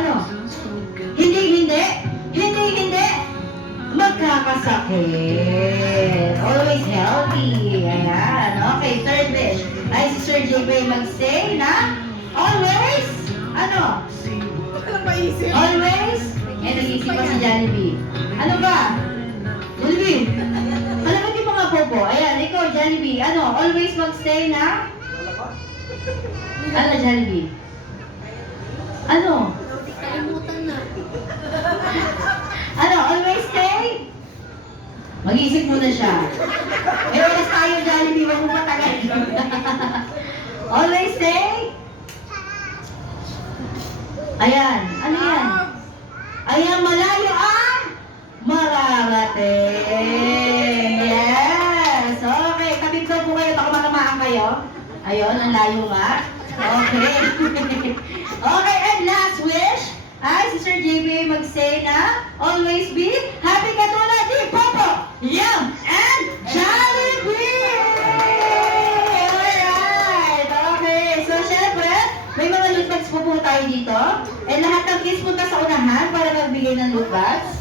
Ano? Hindi. Magkakasakit. Always healthy. Ayan. Okay, third wish. Ay, si Sir JP mag-say na always, ano? Always? Eh, nag-iisip pa si Jollibee. Ano ba? Jollibee? Alam mo, di mga popo. Ayan, ikaw, Jollibee. Ano? Always mag-say na? Ano, Jollibee? Ano? Kalimutan na. Ano? Always stay? Mag-iisip muna siya. Eh, oras tayo, Jollibee. Huwag mo matagal. Always stay? Ayan. Ano yan? Ayan, malayo ang mararating. Yes. Okay. Tabig ko po kayo. Baka matamaan kayo. Ayun, ang layo nga. Okay. Okay, and last wish. Ay, si Sir JP mag-say na always be happy katulad ni Popo, Yum, and Jollibee! Alright! Okay, so syempre, may mga loot bags po tayo dito. And lahat ng kids punta sa unahan para magbigay ng loot bags.